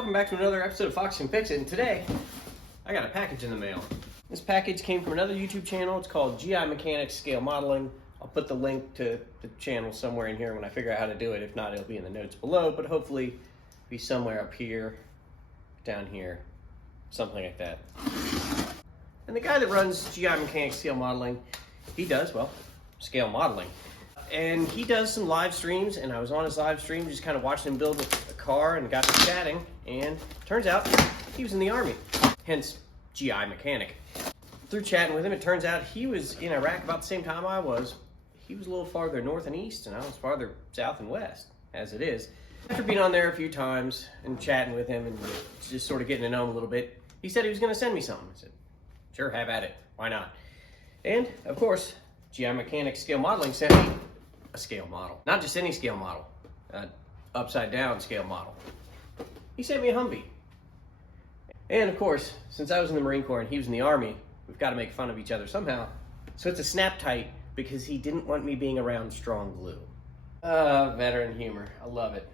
Welcome back to another episode of Fox Can Fix It, and today I got a package in the mail. This package came from another YouTube channel. It's called GI Mechanics Scale Modeling. I'll put the link to the channel somewhere in here when I figure out how to do it. If not, it'll be in the notes below, but hopefully be somewhere up here, down here, something like that. And the guy that runs GI Mechanics Scale Modeling, he does, well, scale modeling. And he does some live streams, and I was on his live stream just kind of watching him build a car and got to chatting, and turns out he was in the Army, hence GI Mechanic. Through chatting with him, it turns out he was in Iraq about the same time I was. He was a little farther north and east, and I was farther south and west, as it is. After being on there a few times and chatting with him and just sort of getting to know him a little bit, he said he was going to send me something. I said, sure, have at it. Why not? And, of course, GI Mechanics Scale Modeling sent me a scale model. Not just any scale model, upside down scale model. He sent me a Humvee. And of course, since I was in the Marine Corps and he was in the Army, we've got to make fun of each other somehow. So it's a snap tight because he didn't want me being around strong glue. Veteran humor, I love it.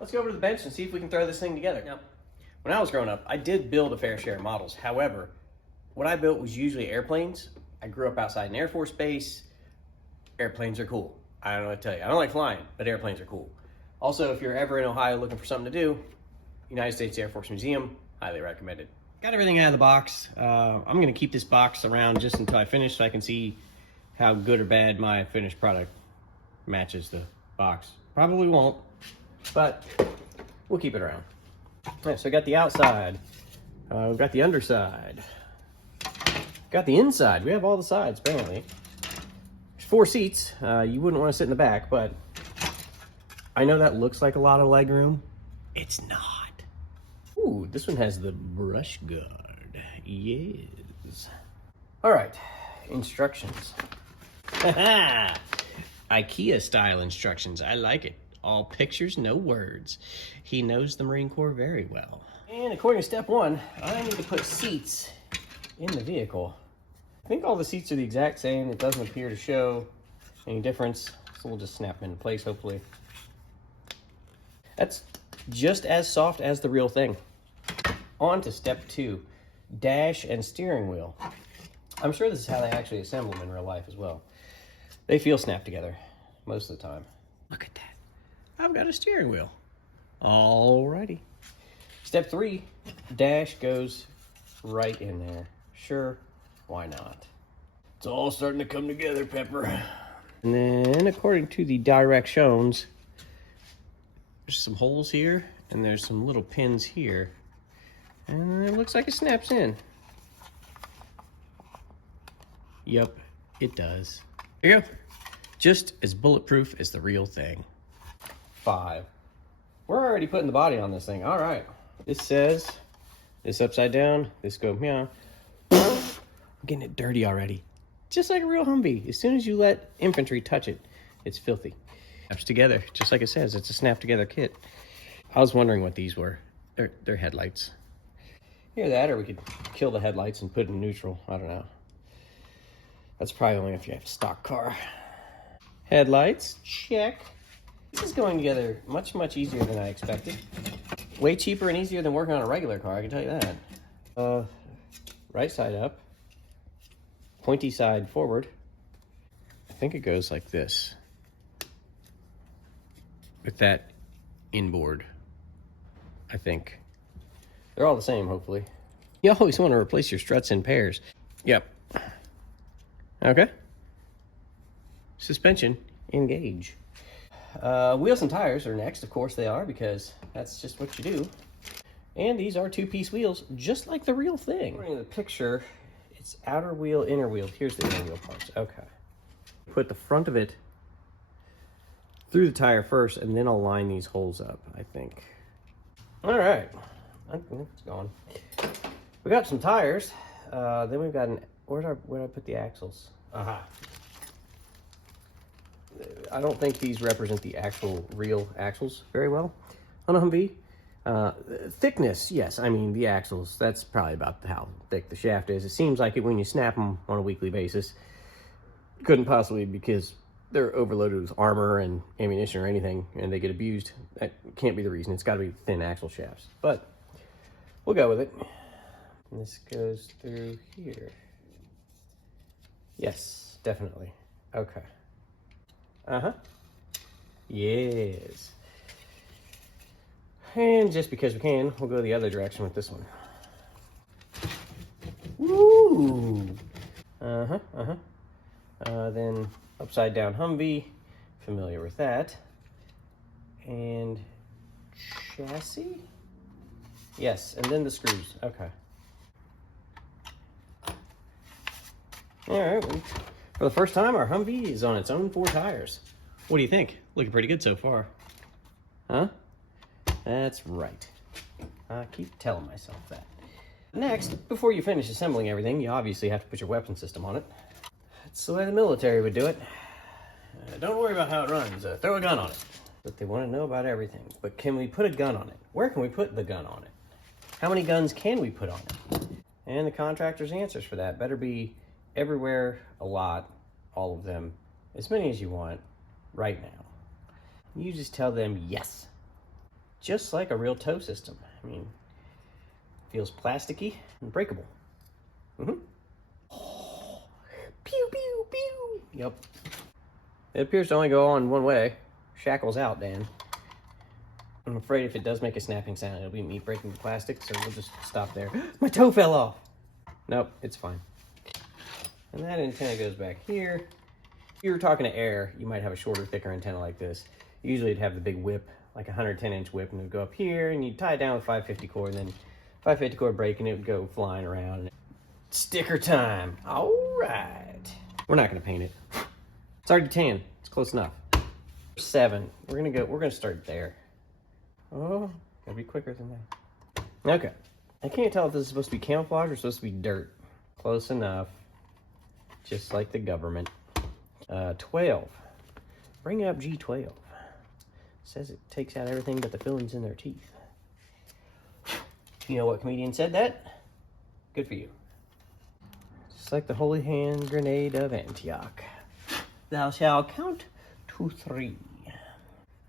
Let's go over to the bench and see if we can throw this thing together. Now, when I was growing up, I did build a fair share of models. However, what I built was usually airplanes. I grew up outside an Air Force base. Airplanes are cool. I don't know what to tell you. I don't like flying, but airplanes are cool. Also, if you're ever in Ohio looking for something to do, United States Air Force Museum, highly recommended. Got everything out of the box. I'm gonna keep this box around just until I finish so I can see how good or bad my finished product matches the box. Probably won't, but we'll keep it around. All right, so I got the outside. We've got the underside. Got the inside. We have all the sides, apparently. 4 seats. You wouldn't want to sit in the back, but I know that looks like a lot of leg room. It's not. Ooh, this one has the brush guard. Yes. All right, instructions. IKEA style instructions. I like it. All pictures, no words. He knows the Marine Corps very well. And according to step 1, I need to put seats in the vehicle. I think all the seats are the exact same. It doesn't appear to show any difference. So we'll just snap them into place, hopefully. That's just as soft as the real thing. On to step 2, dash and steering wheel. I'm sure this is how they actually assemble them in real life as well. They feel snapped together most of the time. Look at that. I've got a steering wheel. Alrighty. Step 3, dash goes right in there. Sure. Why not? It's all starting to come together, Pepper. And then, according to the directions, there's some holes here, and there's some little pins here. And it looks like it snaps in. Yep, it does. There you go. Just as bulletproof as the real thing. 5. We're already putting the body on this thing. All right. This says, this upside down, this go meow. Getting it dirty already. Just like a real Humvee. As soon as you let infantry touch it, it's filthy. Snaps together, just like it says. It's a snap together kit. I was wondering what these were. They're headlights. Either that, or we could kill the headlights and put it in neutral. I don't know. That's probably only if you have a stock car. Headlights, check. This is going together much, much easier than I expected. Way cheaper and easier than working on a regular car, I can tell you that. Right side up. Pointy side forward. I think it goes like this. With that inboard, I think. They're all the same, hopefully. You always want to replace your struts in pairs. Yep. Okay. Suspension, engage. Wheels and tires are next, of course they are, because that's just what you do. And these are 2-piece wheels, just like the real thing. According to the picture, it's outer wheel, inner wheel. Here's the inner wheel parts. Okay. Put the front of it through the tire first, and then I'll line these holes up, I think. All right. I think it's gone. We got some tires. Then we've got where did I put the axles? Aha. I don't think these represent the actual real axles very well on a Humvee. Thickness, yes, I mean the axles, that's probably about how thick the shaft is. It seems like it when you snap them on a weekly basis. Couldn't possibly, because they're overloaded with armor and ammunition or anything and they get abused. That can't be the reason. It's got to be thin axle shafts. But We'll go with it. And this goes through here. Yes, definitely. Okay. Uh-huh. Yes. And just because we can, we'll go the other direction with this one. Woo! Uh-huh, uh-huh. Then upside down Humvee, familiar with that. And chassis? Yes, and then the screws, okay. All right, for the first time, our Humvee is on its own 4 tires. What do you think? Looking pretty good so far. Huh? That's right. I keep telling myself that. Next, before you finish assembling everything, you obviously have to put your weapon system on it. That's the way the military would do it. Don't worry about how it runs. Throw a gun on it. But they want to know about everything. But can we put a gun on it? Where can we put the gun on it? How many guns can we put on it? And the contractor's answers for that better be everywhere, a lot, all of them, as many as you want, right now. You just tell them yes. Just like a real tow system. I mean, feels plasticky and breakable. Mm-hmm. Oh, pew, pew, pew. Yep. It appears to only go on one way. Shackles out, Dan. I'm afraid if it does make a snapping sound, it'll be me breaking the plastic, so we'll just stop there. My toe fell off. Nope, it's fine. And that antenna goes back here. If you were talking to air, you might have a shorter, thicker antenna like this. Usually it'd have the big whip, like a 110-inch whip, and it would go up here, and you'd tie it down with 550 cord, and then 550 cord break, and it would go flying around. Sticker time. All right. We're not gonna paint it. It's already tan. It's close enough. 7. We're gonna start there. Oh, gotta be quicker than that. Okay. I can't tell if this is supposed to be camouflage or supposed to be dirt. Close enough. Just like the government. 12. Bring up G12. Says it takes out everything but the fillings in their teeth. You know what comedian said that? Good for you. Just like the holy hand grenade of Antioch. Thou shalt count to 3.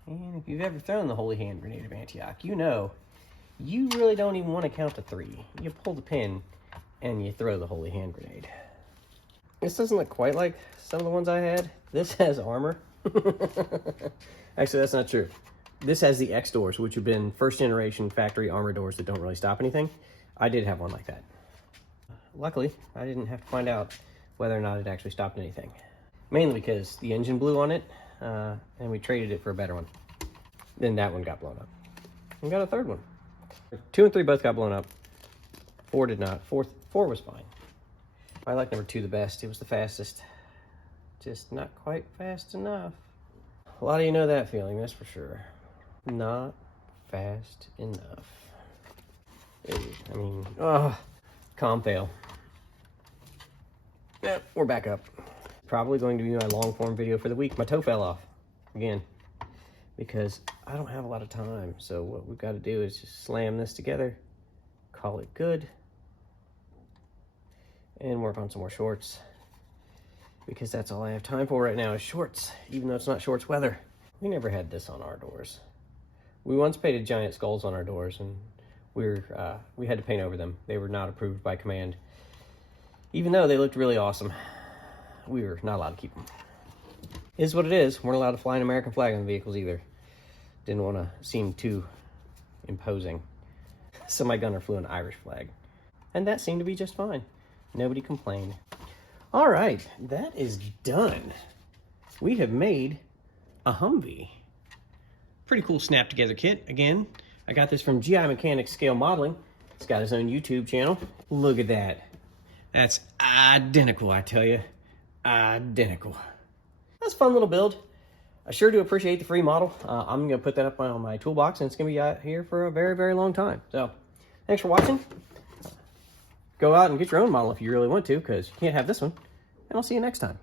And if you've ever thrown the holy hand grenade of Antioch, you know you really don't even want to count to 3. You pull the pin and you throw the holy hand grenade. This doesn't look quite like some of the ones I had. This has armor. Actually, that's not true. This has the X doors, which have been first generation factory armor doors that don't really stop anything. I did have one like that. Luckily, I didn't have to find out whether or not it actually stopped anything. Mainly because the engine blew on it, and we traded it for a better one. Then that one got blown up. We got a third one. 2 and 3 both got blown up. 4 did not. 4 was fine. I like number 2 the best. It was the fastest. Just not quite fast enough. A lot of you know that feeling, that's for sure. Not fast enough. I mean, comm fail. Yep, we're back up. Probably going to be my long form video for the week. My toe fell off again because I don't have a lot of time. So what we've got to do is just slam this together, call it good, and work on some more shorts because that's all I have time for right now is shorts, even though it's not shorts weather. We never had this on our doors. We once painted giant skulls on our doors and we had to paint over them. They were not approved by command. Even though they looked really awesome, we were not allowed to keep them. It is what it is. Weren't allowed to fly an American flag on the vehicles either. Didn't want to seem too imposing. So my gunner flew an Irish flag. And that seemed to be just fine. Nobody complained. All right, that is done. We have made a Humvee. Pretty cool snap together kit. Again, I got this from GI Mechanics Scale Modeling. It's got his own YouTube channel. Look at that. That's identical, I tell you. Identical. That's a fun little build. I sure do appreciate the free model. I'm going to put that up on my toolbox, and it's going to be out here for a very, very long time. So, thanks for watching. Go out and get your own model if you really want to, because you can't have this one. And I'll see you next time.